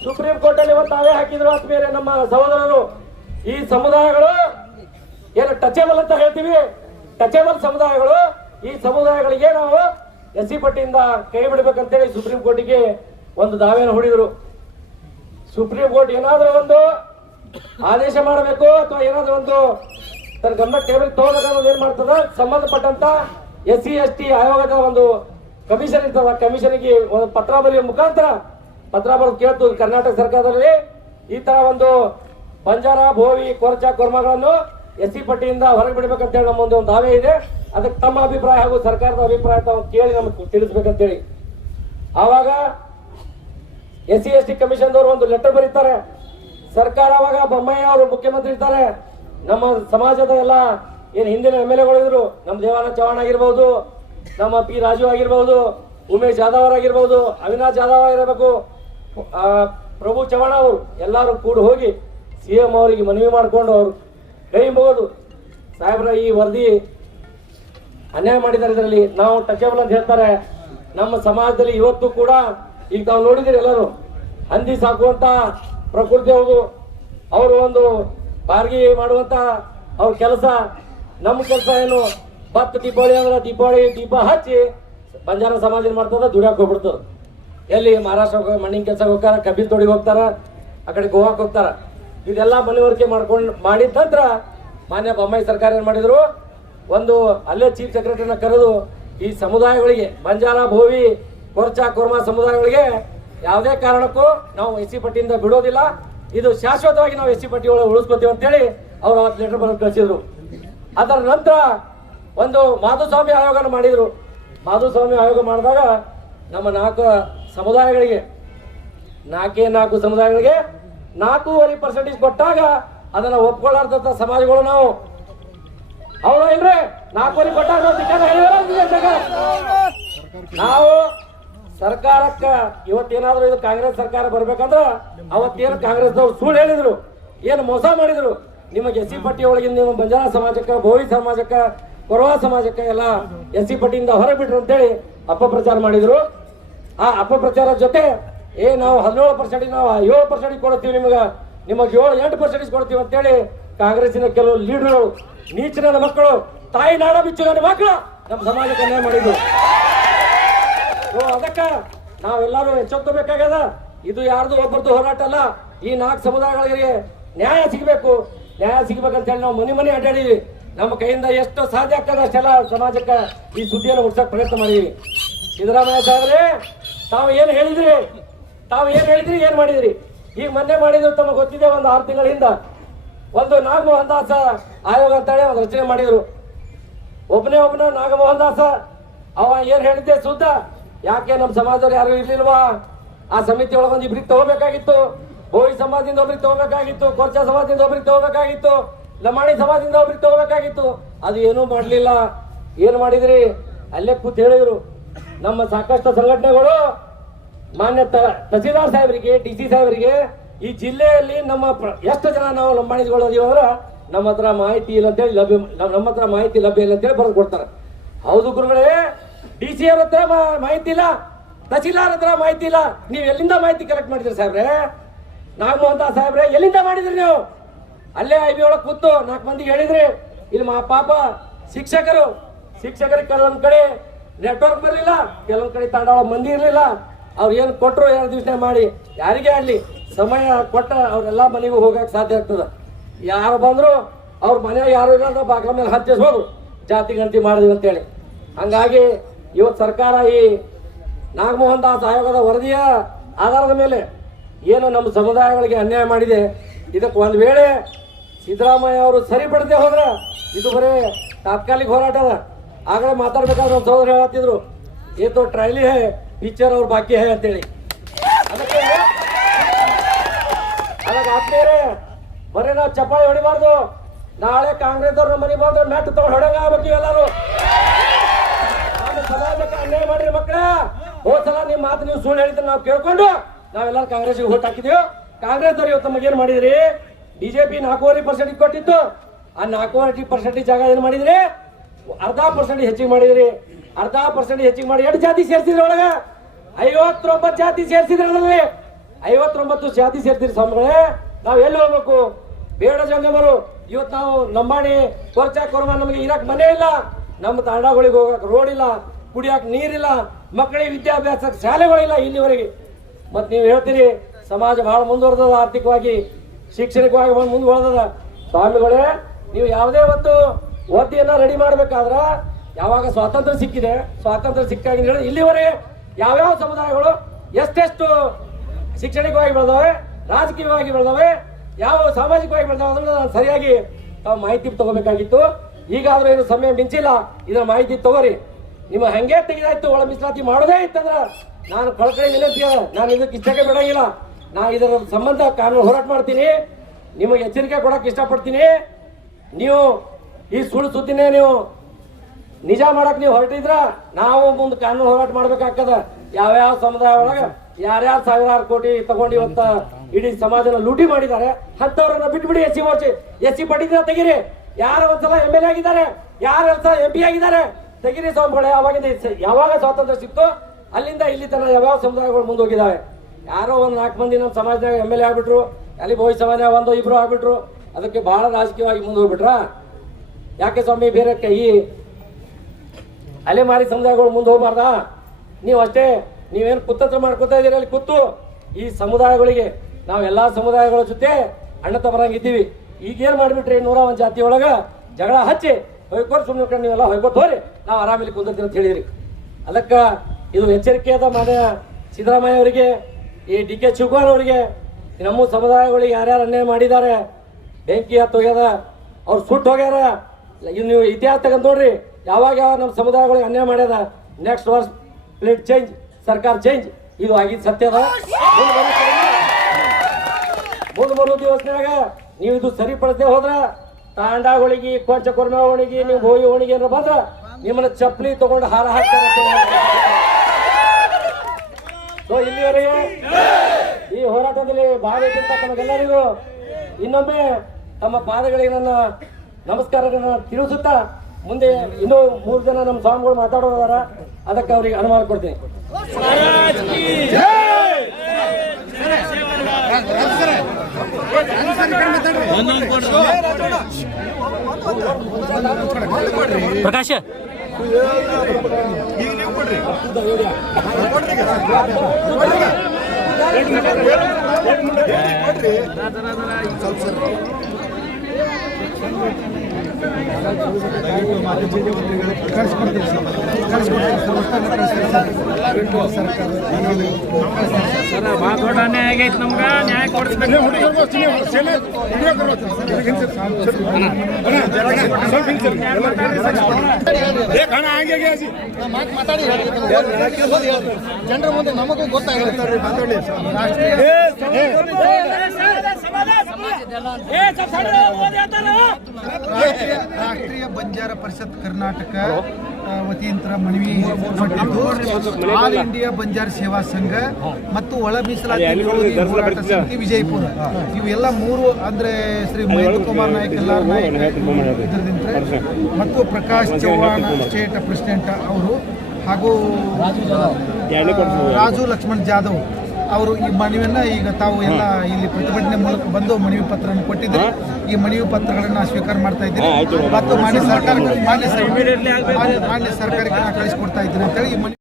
ಸುಪ್ರೀಂ ಕೋರ್ಟ್ ಅಲ್ಲಿ ಇವತ್ತು ತಾವೇ ಹಾಕಿದ್ರು ಆತ್ಮೀಯರೇ, ನಮ್ಮ ಸಹೋದರರು. ಈ ಸಮುದಾಯಗಳು ಏನು ಟಚೇಬಲ್ ಅಂತ ಹೇಳ್ತೀವಿ ಟಚೇಬಲ್ ಸಮುದಾಯಗಳು, ಈ ಸಮುದಾಯಗಳಿಗೆ ನಾವು ಎಸ್ ಸಿ ಪಟ್ಟಿಯಿಂದ ಕೈ ಬಿಡಬೇಕಂತೇಳಿ ಸುಪ್ರೀಂ ಕೋರ್ಟಿಗೆ ಒಂದು ದಾವೆಯನ್ನು ಹೂಡಿದ್ರು. ಸುಪ್ರೀಂ ಕೋರ್ಟ್ ಏನಾದರೂ ಒಂದು ಆದೇಶ ಮಾಡಬೇಕು ಅಥವಾ ಏನಾದರೂ ಒಂದು ತನ್ನ ಗಮನ ಟೇಬಲ್ ತಗೋಬೇಕನ್ನೋದು ಏನ್ ಮಾಡ್ತದ? ಸಂಬಂಧಪಟ್ಟಂತ ಎಸ್ ಸಿ, ಎಸ್ ಟಿ ಆಯೋಗದ ಒಂದು ಕಮಿಷನ್ ಇರ್ತದ. ಕಮಿಷನ್ಗೆ ಒಂದು ಪತ್ರ ಬರೆಯುವ ಮುಖಾಂತರ ಪತ್ರ ಬರೆದು ಕೇಳ್ತು ಕರ್ನಾಟಕ ಸರ್ಕಾರದಲ್ಲಿ. ಈ ತರ ಒಂದು ಬಂಜಾರ, ಭೋವಿ, ಕೊರಚ, ಕೊರ್ಮಗಳನ್ನು ಎಸ್ ಸಿ ಪಟ್ಟಿಯಿಂದ ಹೊರಗೆ ಬಿಡಬೇಕಂತ ಹೇಳಿ ನಮ್ಮ ಒಂದು ದಾವೆ ಇದೆ. ಅದಕ್ಕೆ ತಮ್ಮ ಅಭಿಪ್ರಾಯ ಹಾಗೂ ಸರ್ಕಾರದ ಅಭಿಪ್ರಾಯ ತಾವು ಕೇಳಿ ನಮಗೆ ತಿಳಿಸ್ಬೇಕಂತೇಳಿ. ಆವಾಗ ಎಸ್ ಸಿ, ಎಸ್ ಟಿ ಕಮಿಷನ್ದವರು ಒಂದು ಲೆಟರ್ ಬರೀತಾರೆ. ಸರ್ಕಾರ ಅವಾಗ ಬೊಮ್ಮಯ್ಯ ಅವರು ಮುಖ್ಯಮಂತ್ರಿ ಇರ್ತಾರೆ ನಮ್ಮ ಸಮಾಜದ ಎಲ್ಲ ಏನು ಹಿಂದಿನ ಎಂ ಎಲ್ ಎಗಳಿದ್ರು ನಮ್ಮ ದೇವಾನಂದ ಚೌಹಾಣ್ ಆಗಿರ್ಬೋದು, ನಮ್ಮ ಪಿ ರಾಜು ಆಗಿರ್ಬೋದು, ಉಮೇಶ್ ಯಾದವ್ ಅವರಾಗಿರ್ಬೋದು ಅವಿನಾಶ್ ಯಾದವ್ ಆಗಿರಬೇಕು ಪ್ರಭು ಚವ್ಹಾಣ ಅವರು ಎಲ್ಲರೂ ಕೂಡ ಹೋಗಿ ಸಿ ಎಂ ಅವರಿಗೆ ಮನವಿ ಮಾಡಿಕೊಂಡು ಅವರು ಮುಗಿದು ಸಾಹೇಬ್ರ, ಈ ವರದಿ ಅನ್ಯಾಯ ಮಾಡಿದ್ದಾರೆ ಇದರಲ್ಲಿ. ನಾವು ಟಚಬಲ್ ಅಂತ ಹೇಳ್ತಾರೆ. ನಮ್ಮ ಸಮಾಜದಲ್ಲಿ ಇವತ್ತು ಕೂಡ ಈಗ ತಾವು ನೋಡಿದಿರಿ ಎಲ್ಲರೂ. ಹಂದಿ ಸಾಕುವಂತ ಪ್ರಕೃತಿ ಅವರು ಅವರು ಒಂದು ಬಾರ್ಗಿ ಮಾಡುವಂತ ಅವ್ರ ಕೆಲಸ. ನಮ್ಮ ಕೆಲಸ ಏನು? ಭತ್ತ ದೀಪಾವಳಿ ಅಂದ್ರೆ ದೀಪಾವಳಿ, ದೀಪ ಹಚ್ಚಿ ಬಂಜಾರ ಸಮಾಜ ಏನ್ ಮಾಡ್ತದ? ದುಡಿಯಾಕ ಹೋಗ್ಬಿಡ್ತದ. ಎಲ್ಲಿ ಮಹಾರಾಷ್ಟ್ರ ಮಣ್ಣಿನ ಕೆಲಸ ಹೋಗ್ತಾರ, ಕಬ್ಬಿನ ತೊಡಿಗೆ ಹೋಗ್ತಾರ, ಆ ಕಡೆ ಗೋವಾಕ್ ಹೋಗ್ತಾರ. ಇದೆಲ್ಲ ಮನವರಿಕೆ ಮಾಡ್ಕೊಂಡು ಮಾಡಿದ ನಂತರ ಮಾನ್ಯ ಬೊಮ್ಮಾಯಿ ಸರ್ಕಾರ ಏನು ಮಾಡಿದ್ರು? ಒಂದು ಅಲ್ಲೇ ಚೀಫ್ ಸೆಕ್ರೆಟರಿನ ಕರೆದು ಈ ಸಮುದಾಯಗಳಿಗೆ, ಬಂಜಾರ, ಭೋವಿ, ಕೊರ್ಚಾ, ಕೊರ್ಮಾ ಸಮುದಾಯಗಳಿಗೆ ಯಾವುದೇ ಕಾರಣಕ್ಕೂ ನಾವು ಎಸ್ ಪಟ್ಟಿಯಿಂದ ಬಿಡೋದಿಲ್ಲ. ಇದು ಶಾಶ್ವತವಾಗಿ ನಾವು ಎಸ್ ಸಿ ಪಟ್ಟಿ ಒಳಗೆ ಉಳಿಸ್ಕೊತೀವಿ ಅಂತೇಳಿ ಅವರು ಅವತ್ತು ಲೆಟರ್ ಬರೋದು ಕಳಿಸಿದ್ರು. ಅದರ ನಂತರ ಒಂದು ಮಾಧುಸ್ವಾಮಿ ಆಯೋಗನ ಮಾಡಿದ್ರು. ಮಾಧುಸ್ವಾಮಿ ಆಯೋಗ ಮಾಡಿದಾಗ ನಮ್ಮ ನಾಲ್ಕು ಸಮುದಾಯಗಳಿಗೆ, ನಾಲ್ಕೇ ನಾಲ್ಕು ಸಮುದಾಯಗಳಿಗೆ ನಾಲ್ಕೂವರೆ ಪರ್ಸೆಂಟೇಜ್ ಕೊಟ್ಟಾಗ ಅದನ್ನ ಒಪ್ಕೊಳ್ಳಾರ್ದಂತ ಸಮಾಜಗಳು ನಾವು. ಹೌದಾ ಇಲ್ರಿ ನಾಲ್ಕೂವರೆ ಕೊಟ್ಟಾಗ ನಾವು ಸರ್ಕಾರಕ್ಕ ಇವತ್ತೇನಾದ್ರೂ ಇದು ಕಾಂಗ್ರೆಸ್ ಸರ್ಕಾರ ಬರ್ಬೇಕಂದ್ರ ಅವತ್ತೇನು ಕಾಂಗ್ರೆಸ್ದವ್ರು ಸುಳ್ಳು ಹೇಳಿದ್ರು, ಏನು ಮೋಸ ಮಾಡಿದ್ರು. ನಿಮಗೆ ಎಸ್ ಸಿ ಪಟ್ಟಿ ಒಳಗಿನ ನೀವು ಬಂಜಾರ ಸಮಾಜಕ್ಕ ಬೋವಿ ಸಮಾಜಕ್ಕ, ಕೊರವಾ ಸಮಾಜಕ್ಕ ಎಲ್ಲ ಎಸ್ ಸಿ ಪಟ್ಟಿಯಿಂದ ಹೊರಬಿಟ್ರು ಅಂತೇಳಿ ಅಪಪ್ರಚಾರ ಮಾಡಿದ್ರು. ಆ ಅಪಪ್ರಚಾರ ಜೊತೆ ಏ, ನಾವು ಹದಿನೇಳು ಪರ್ಸೆಂಟ್ ನಾವು ಏಳು ಪರ್ಸೆಂಟ್ ಕೊಡ್ತೀವಿ ನಿಮಗೆ. ನಿಮಗೆ ಏಳು, ಎಂಟು ಪರ್ಸೆಂಟೇಜ್ ಕೊಡ್ತೀವಿ ಅಂತೇಳಿ ಕಾಂಗ್ರೆಸ್ಸಿನ ಕೆಲವು ಲೀಡರ್ಗಳು ನೀಚಿನ ಮಕ್ಕಳು, ತಾಯಿ ನಾಡ ಬಿಚ್ಚು ನನ್ನ ಮಕ್ಕಳು, ನಮ್ಮ ಸಮಾಜಕ್ಕೆ ಅನ್ಯಾಯ ಮಾಡಿದ್ರು ಅದಕ್ಕೆ ನಾವೆಲ್ಲರೂ ಎಚ್ಚೆತ್ತಬೇಕಾಗ್ಯದ? ಇದು ಯಾರ್ದು ಒಬ್ಬರದು ಹೋರಾಟ ಅಲ್ಲ. ಈ ನಾಲ್ಕು ಸಮುದಾಯಗಳಿಗೆ ನ್ಯಾಯ ಸಿಗಬೇಕು. ನ್ಯಾಯ ಸಿಗ್ಬೇಕಂತೇಳಿ ನಾವು ಮನೆ ಮನೆ ಅಡ್ಡಾಡಿವಿ ನಮ್ಮ ಕೈಯಿಂದ ಎಷ್ಟು ಸಾಧ್ಯ ಆಗ್ತದೆ ಅಷ್ಟೆಲ್ಲ ಸಮಾಜಕ್ಕೆ ಈ ಸುದ್ದಿಯನ್ನು ಮುಟ್ಸಕ್ ಪ್ರಯತ್ನ ಮಾಡಿವಿ ಸಿದ್ದರಾಮಯ್ಯ ಸಾಹೇಬ್ರೆ, ತಾವು ಏನು ಹೇಳಿದ್ರಿ? ತಾವು ಏನು ಹೇಳಿದ್ರಿ, ಏನು ಮಾಡಿದ್ರಿ? ಈಗ ಮೊನ್ನೆ ಮಾಡಿದ್ರು ತಮಗೆ ಗೊತ್ತಿದೆ, ಒಂದು ಆರು ತಿಂಗಳ ಹಿಂದ ಒಂದು ನಾಗಮೋಹನ್ ದಾಸ ಆಯೋಗ ಅಂತೇಳಿ ಒಂದು ರಚನೆ ಮಾಡಿದ್ರು. ಒಬ್ಬನೇ ಒಬ್ಬನ ನಾಗಮೋಹನ್ ದಾಸ ಅವ ಏನ್ ಹೇಳಿದ್ದೆ ಸುದ್ದ? ಯಾಕೆ ನಮ್ಮ ಸಮಾಜದವ್ರು ಯಾರು ಇರ್ಲಿಲ್ವಾ? ಆ ಸಮಿತಿ ಒಳಗೆ ಒಂದು ಇಬ್ರಿಗೆ ತಗೋಬೇಕಾಗಿತ್ತು. ಬೋಯಿ ಸಮಾಜದಿಂದ ಒಬ್ರಿಗೆ ತಗೋಬೇಕಾಗಿತ್ತು, ಕೊರ್ಚ ಸಮಾಜದಿಂದ ಒಬ್ರಿಗೆ ತಗೋಬೇಕಾಗಿತ್ತು, ಲಮಾಣಿ ಸಮಾಜದಿಂದ ಒಬ್ರಿಗೆ ತಗೋಬೇಕಾಗಿತ್ತು. ಅದು ಏನೂ ಮಾಡಲಿಲ್ಲ. ಏನು ಮಾಡಿದ್ರಿ? ಅಲ್ಲೇ ಕೂತ್ ಹೇಳಿದ್ರು. ನಮ್ಮ ಸಾಕಷ್ಟು ಸಂಘಟನೆಗಳು ಮಾನ್ಯ ತಹಸೀಲ್ದಾರ್ ಸಾಹೇಬರಿಗೆ, ಡಿ ಸಿ ಸಾಹೇಬರಿಗೆ, ಈ ಜಿಲ್ಲೆಯಲ್ಲಿ ನಮ್ಮ ಎಷ್ಟು ಜನ ನಾವು ಲಂಬಾಣಿಗಳು ಅಂದ್ರೆ ನಮ್ಮ ಹತ್ರ ಮಾಹಿತಿ ಇಲ್ಲ ಅಂತೇಳಿ ಲಭ್ಯ ನಮ್ಮ ಹತ್ರ ಮಾಹಿತಿ ಲಭ್ಯ ಇಲ್ಲ ಅಂತೇಳಿ ಬರೆದು ಕೊಡ್ತಾರೆ. ಹೌದು ಗುರುಗಳೇ, ಡಿ ಸಿ ಅವ್ರ ಹತ್ರ ಮಾಹಿತಿ ಇಲ್ಲ, ತಹಸೀಲ್ದಾರ್ ಹತ್ರ ಮಾಹಿತಿ ಇಲ್ಲ, ನೀವು ಎಲ್ಲಿಂದ ಮಾಹಿತಿ ಕಲೆಕ್ಟ್ ಮಾಡಿದ್ರಿ ಸಾಹೇಬ್ರೆ? ನಾಗಮೋಹನ್ ಸಾಹೇಬ್ರೆ, ಎಲ್ಲಿಂದ ಮಾಡಿದ್ರಿ ನೀವು? ಅಲ್ಲೇ ಐ ಬಿ ಒಳಗೆ ಕೂತು ನಾಲ್ಕು ಮಂದಿಗೆ ಹೇಳಿದ್ರಿ, ಇಲ್ಲಿ ಮಾ ಪಾಪ ಶಿಕ್ಷಕರು ಶಿಕ್ಷಕರಿಗೆ ಕೆಲವೊಂದು ಕಡೆ ನೆಟ್ವರ್ಕ್ ಬರಲಿಲ್ಲ, ಕೆಲವೊಂದು ಕಡೆ ತಂಡ ಮಂದಿ ಇರಲಿಲ್ಲ. ಅವ್ರು ಏನು ಕೊಟ್ಟರು ಎರಡು ದಿವಸ ಮಾಡಿ, ಯಾರಿಗೇ ಆಗಲಿ, ಸಮಯ ಕೊಟ್ಟ ಅವರೆಲ್ಲ ಮನೆಗೂ ಹೋಗಕ್ಕೆ ಸಾಧ್ಯ ಆಗ್ತದೆ. ಯಾರು ಬಂದ್ರು ಅವ್ರ ಮನೆ ಯಾರು ಇಲ್ಲ ಅಂದ್ರೆ ಬಾಗಿಲ ಮೇಲೆ ಹತ್ತಿಸ್ಬೋದು ಜಾತಿ ಗಣತಿ ಮಾಡಿದ್ವಿ ಅಂತೇಳಿ. ಹಂಗಾಗಿ ಇವತ್ತು ಸರ್ಕಾರ ಈ ನಾಗಮೋಹನ್ ದಾಸ್ ಆಯೋಗದ ವರದಿಯ ಆಧಾರದ ಮೇಲೆ ಏನು ನಮ್ಮ ಸಮುದಾಯಗಳಿಗೆ ಅನ್ಯಾಯ ಮಾಡಿದೆ, ಇದಕ್ಕೆ ಒಂದು ವೇಳೆ ಸಿದ್ದರಾಮಯ್ಯ ಅವರು ಸರಿಪಡದೆ ಹೋದ್ರೆ ಇದು ಬರೀ ತಾತ್ಕಾಲಿಕ ಹೋರಾಟ ಅದ. ಆಗಲೇ ಮಾತಾಡ್ಬೇಕಾದ್ರೆ ನಮ್ಮ ಸಹೋದರ ಹೇಳತ್ತಿದ್ರು ಇದು ಟ್ರೈಲಿ ಪಿಕ್ಚರ್ ಅವ್ರ ಬಾಕಿ ಹೇ ಅಂತೇಳಿ. ಅದಕ್ಕೆ ಆತ್ಮೀಯರೇ ಬರೀ ನಾವು ಚಪ್ಪಾಳಿ ಹೊಡಿಬಾರ್ದು. ನಾಳೆ ಕಾಂಗ್ರೆಸ್ ಅವ್ರ ಮನೆ ಬಂದ್ರೆ ಮೆಟ್ ತಗೊಂಡು ಹೊಡಂಗ ಆಗ್ಬೇಕು ಎಲ್ಲರೂ ಸಮಾಜಕ್ಕೆ ಅನ್ಯಾಯ ಮಾಡ್ರಿ ಮಕ್ಕಳ. ಹೋದ್ ಸಲ ನಿಮ್ಮ ಮಾತು ನೀವು ಸುಳ್ಳು ಹೇಳಿದ್ರೆ ನಾವು ಕೇಳ್ಕೊಂಡು ನಾವೆಲ್ಲರೂ ಕಾಂಗ್ರೆಸ್ಗೆ ಓಟ್ ಹಾಕಿದೀವಿ. ಕಾಂಗ್ರೆಸ್ ಅವ್ರು ಇವತ್ತು ನಮಗೇನು ಮಾಡಿದ್ರಿ? ಬಿಜೆಪಿ ನಾಲ್ಕೂವರೆ ಪರ್ಸೆಂಟ್ ಕೊಟ್ಟಿತ್ತು. ಆ ನಾಲ್ಕೂವರೆ ಪರ್ಸೆಂಟ್ ಜಾಗ ಏನು ಮಾಡಿದ್ರಿ? ಅರ್ಧ ಪರ್ಸೆಂಟ್ ಹೆಚ್ಚಿಗೆ ಮಾಡಿದ್ರಿ. ಅರ್ಧ ಪರ್ಸೆಂಟ್ ಹೆಚ್ಚಿಗೆ ಮಾಡಿ ಎರಡು ಜಾತಿ ಸೇರ್ಸಿದ್ರಿ ಒಳಗ? ಐವತ್ತೊಂಬತ್ತು ಜಾತಿ ಸೇರ್ಸಿದ್ರಿ ಅದರಲ್ಲಿ ಐವತ್ತೊಂಬತ್ತು ಜಾತಿ ಸೇರ್ತೀರಿ ಸ್ವಾಮಿಗಳೇ. ನಾವು ಎಲ್ಲಿ ಹೋಗ್ಬೇಕು? ಬೇಡ ಜಂಗಮರು. ಇವತ್ತು ನಾವು ನಂಬಾಣಿ ಕೊರ್ಚಾ ಕೊರ್ಮ ನಮಗೆ ಇರಕ್ ಮನೆ ಇಲ್ಲ. ನಮ್ಮ ತಾಂಡಗಳಿಗೆ ಹೋಗಕ್ ರೋಡ್ ಇಲ್ಲ. ಕುಡಿಯಕ್ ನೀರಿಲ್ಲ ಮಕ್ಕಳಿಗೆ ವಿದ್ಯಾಭ್ಯಾಸಕ್ಕೆ ಶಾಲೆಗಳಿಲ್ಲ ಇಲ್ಲಿವರೆಗೆ. ಮತ್ತು ನೀವು ಹೇಳ್ತೀರಿ, ಸಮಾಜ ಬಹಳ ಮುಂದುವರೆದ ಆರ್ಥಿಕವಾಗಿ ಶೈಕ್ಷಣಿಕವಾಗಿ ಮುಂದುವರೆದ ಸ್ವಾಮಿಗಳೇ, ನೀವು ಯಾವುದೇ ಒಂದು ವರದಿಯನ್ನ ರೆಡಿ ಮಾಡ್ಬೇಕಾದ್ರ ಯಾವಾಗ ಸ್ವಾತಂತ್ರ್ಯ ಸಿಕ್ಕಿದೆ, ಸ್ವಾತಂತ್ರ್ಯ ಸಿಕ್ಕಾಗಿ ಇಲ್ಲಿವರೆಗೆ ಯಾವ್ಯಾವ ಸಮುದಾಯಗಳು ಎಷ್ಟೆಷ್ಟು ಶಿಕ್ಷಣಿಕವಾಗಿ ಬೆಳೆದವೆ, ರಾಜಕೀಯವಾಗಿ ಬೆಳೆದವೆ, ಯಾವ ಸಾಮಾಜಿಕವಾಗಿ ಬೆಳೆದವೆ ಅದನ್ನು ನಾನು ಸರಿಯಾಗಿ ತಾವು ಮಾಹಿತಿ ತಗೋಬೇಕಾಗಿತ್ತು. ಈಗಾದ್ರೂ ಏನು ಸಮಯ ಮಿಂಚಿಲ್ಲ, ಇದರ ಮಾಹಿತಿ ತಗೋರಿ. ನಿಮ್ಮ ಹಂಗೆ ತೆಗೆದಾಯ್ತು, ಒಳ ಮೀಸಲಾತಿ ಮಾಡೋದೇ ಇತ್ತಂದ್ರೆ ನಾನು ಕಳ್ಕೊಳ್ಳಿ ವಿನಂತಿ ನಾನು ಇದಕ್ಕೆ ಇಷ್ಟಕ್ಕೆ ಬಿಡೋಂಗಿಲ್ಲ. ನಾನು ಇದರ ಸಂಬಂಧ ಕಾನೂನು ಹೋರಾಟ ಮಾಡ್ತೀನಿ. ನಿಮಗೆ ಎಚ್ಚರಿಕೆ ಕೊಡಕ್ಕೆ ಇಷ್ಟಪಡ್ತೀನಿ. ನೀವು ಈ ಸುಳ್ಳು ಸುದ್ದಿನೇ ನೀವು ನಿಜ ಮಾಡಕ್ ನೀವು ಹೊರಟಿದ್ರ ನಾವು ಮುಂದೆ ಕಾನೂನು ಹೋರಾಟ ಮಾಡ್ಬೇಕಾಗ್ತದ. ಯಾವ್ಯಾವ ಸಮುದಾಯ ಒಳಗ ಯಾರ್ಯಾರು ಸಾವಿರಾರು ಕೋಟಿ ತಗೊಂಡು ಇವತ್ತ ಇಡೀ ಸಮಾಜನ ಲೂಟಿ ಮಾಡಿದ್ದಾರೆ ಅಂತವ್ರನ್ನ ಬಿಟ್ಬಿಡಿ ಎಸ್ ಸಿ ಓಚಿ ಎಸ್ ಸಿ ಪಟ್ಟಿದ್ರ ತೆಗಿರಿ. ಯಾರು ಒಂದ್ಸಲ ಎಂ ಎಲ್ ಎ ಆಗಿದ್ದಾರೆ, ಯಾರು ಒಂದ್ಸಲ ಎಂ ಪಿ ಆಗಿದ್ದಾರೆ, ತೆಗಿರಿ ಸ್ವಾಮಿಗಳೇ, ಅವಾಗಿಂದ ಯಾವಾಗ ಸ್ವಾತಂತ್ರ್ಯ ಸಿಕ್ತು ಅಲ್ಲಿಂದ ಇಲ್ಲಿ ತನಕ ಯಾವ್ಯಾವ ಸಮುದಾಯಗಳು ಮುಂದೋಗಿದ್ದಾವೆ. ಯಾರೋ ಒಂದು ನಾಲ್ಕು ಮಂದಿ ನಮ್ಮ ಸಮಾಜದಾಗ ಎಂ ಎಲ್ ಎ ಆಗ್ಬಿಟ್ರು, ಅಲ್ಲಿ ಬೋಯ್ ಸಮಾಜ ಒಂದು, ಇಬ್ರು ಆಗ್ಬಿಟ್ರು, ಅದಕ್ಕೆ ಬಹಳ ರಾಜಕೀಯವಾಗಿ ಮುಂದೆ ಹೋಗ್ಬಿಟ್ರಾ ಯಾಕೆ ಸ್ವಾಮಿ ಬೇರೆ ಕೈ ಅಲೆಮಾರಿ ಸಮುದಾಯಗಳು ಮುಂದೆ ಹೋಗ್ಬಾರ್ದ? ನೀವು ಅಷ್ಟೇ, ನೀವೇನು ಕುತ್ತತ್ರ ಮಾಡ್ಕೊತಾ ಇದ್ದೀರಿ ಅಲ್ಲಿ ಕೂತು ಈ ಸಮುದಾಯಗಳಿಗೆ, ನಾವು ಎಲ್ಲಾ ಸಮುದಾಯಗಳ ಜೊತೆ ಅಣ್ಣ ತಬರಂಗಿದ್ದೀವಿ ಈಗೇನು ಮಾಡ್ಬಿಟ್ರಿ ನೂರ ಒಂದು ಜಾತಿ ಒಳಗ? ಜಗಳ ಹಚ್ಚಿ ಹೊಯ್ಕೋರ್ ಸುಮ್ಮನೆ ನೀವೆಲ್ಲ ಹೊಯ್ಕೋತ ಹೋರಿ. ನಾವು ಆರಾಮಿಲ್ಲಿ ಕುಂದಿರ್ತೀವಿ ಅಂತ ಹೇಳಿರಿ ಅದಕ್ಕೆ ಇದು ಎಚ್ಚರಿಕೆ ಅದ ಮಾನ್ಯ ಸಿದ್ದರಾಮಯ್ಯ ಅವರಿಗೆ, ಈ ಡಿ ಕೆ ಶಿವಕುಮಾರ್ ಅವರಿಗೆ ನಮ್ಮ ಸಮುದಾಯಗಳಿಗೆ ಯಾರ್ಯಾರು ಅನ್ಯಾಯ ಮಾಡಿದ್ದಾರೆ, ಬೆಂಕಿ ಹತ್ತು ಹೋಗ್ಯದ ಅವ್ರು ಸುಟ್ಟು ಹೋಗ್ಯಾರ ಇನ್ನು ನೀವು ಇತಿಹಾಸ ತಗೊಂಡ್ ನೋಡ್ರಿ. ಯಾವಾಗ ಯಾವ ನಮ್ಮ ಸಮುದಾಯಗಳಿಗೆ ಅನ್ಯಾಯ ಮಾಡ್ಯದ? ನೆಕ್ಸ್ಟ್ ವರ್ಷ ಪ್ಲೇಟ್ ಚೇಂಜ್ ಸರ್ಕಾರ ಚೇಂಜ್ ಇದು ಆಗಿದ್ದು ಸತ್ಯದ ಮುಂದ್ ಬರೋ ದಿವಸನಾಗ ನೀವು ಇದು ಸರಿಪಡಿಸದೆ ಹೋದ್ರ, ತಾಂಡಗಳಿಗೆ ಕೊಂಚ ಕೊರ್ಮೆಗಳಿಗೆ ನೀವು ಹೋಗಿ ಹೋಳಿಗೆ ಏನಾರ ಬಂದ್ರ, ನಿಮ್ಮನ್ನ ಚಪ್ಪಲಿ ತಗೊಂಡು ಹಾರ ಹಾಕ್ತಾರೆ ಇಲ್ಲಿವರೆಗೆ ಈ ಹೋರಾಟದಲ್ಲಿ ಭಾಗವಹಿಸಿದ ಎಲ್ಲರಿಗೂ ಇನ್ನೊಮ್ಮೆ ತಮ್ಮ ಪಾದಗಳಿಗೆ ನನ್ನ ನಮಸ್ಕಾರಗಳನ್ನ ತಿಳಿಸುತ್ತಾ ಮುಂದೆ ಇನ್ನೂ ಮೂರು ಜನ ನಮ್ಮ ಸ್ವಾಮಿಗಳು ಮಾತಾಡೋದಾರ ಅದಕ್ಕೆ ಅವರಿಗೆ ಅನುಮಾನ ಕೊಡ್ತೀನಿ ಪ್ರಕಾಶ್ ದಯವಿಟ್ಟು ಕಳಿಸ್ಕೊಡ್ತೀವಿ ಸರ್ ಕಳಿಸ್ಕೊಡ್ತೀವಿ ಸರ್ ಒಟ್ಟಲ್ಲಿ ಕಳಿಸ್ತೀವಿ ಸರ್ ಸರ್ಕಾರ ಬಹಳ ದೊಡ್ಡ ಅನ್ಯಾಯ ಆಗೈತೆ ನಮ್ಗೆ ನ್ಯಾಯ ಕೊಡಿಸ್ಬೇಕು. ಜನರ ಮುಂದೆ ನಮಗೂ ಗೊತ್ತಾಗುತ್ತೆ ರಾಷ್ಟ್ರೀಯ ರಾಷ್ಟ್ರೀಯ ಬಂಜಾರ ಪರಿಷತ್ ಕರ್ನಾಟಕ ವತಿಯಿಂದ ಮನವಿ ಕೊಟ್ಟಿದ್ದು ಆಲ್ ಇಂಡಿಯಾ ಬಂಜಾರ ಸೇವಾ ಸಂಘ ಮತ್ತು ಒಳ ಮೀಸಲಾತಿ ಹೋರಾಟ ಸಮಿತಿ ವಿಜಯಪುರ. ಇವೆಲ್ಲ ಮೂರು ಅಂದ್ರೆ ಶ್ರೀ ಮಹೇಂದ್ರ ಕುಮಾರ್ ನಾಯಕ್ ಎಲ್ಲ ಮತ್ತು ಪ್ರಕಾಶ್ ಚೌಹಾಣ್ ಸ್ಟೇಟ್ ಪ್ರೆಸಿಡೆಂಟ್ ಅವರು ಹಾಗೂ ರಾಜು ಲಕ್ಷ್ಮಣ್ ಜಾಧವ್. ಅವರು ಈ ಮನವಿಯನ್ನ ಈಗ ತಾವು ಎಲ್ಲ ಇಲ್ಲಿ ಪ್ರತಿಭಟನೆ ಮೂಲಕ ಬಂದು ಮನವಿ ಪತ್ರವನ್ನು ಕೊಟ್ಟಿದ್ದಾರೆ. ಈ ಮನವಿ ಪತ್ರಗಳನ್ನ ಸ್ವೀಕಾರ ಮಾಡ್ತಾ ಇದ್ದೀನಿ ಮತ್ತು ಮಾನ್ಯ ಸರ್ಕಾರಕ್ಕೆ ಮಾನ್ಯ ಸರ್ಕಾರ ಮಾನ್ಯ ಸರ್ಕಾರಕ್ಕೆ ಕಳಿಸಿಕೊಡ್ತಾ ಕಳಿಸ್ಕೊಡ್ತಾ ಇದ್ದೀನಿ ಅಂತೇಳಿ ಈ ಮನವಿ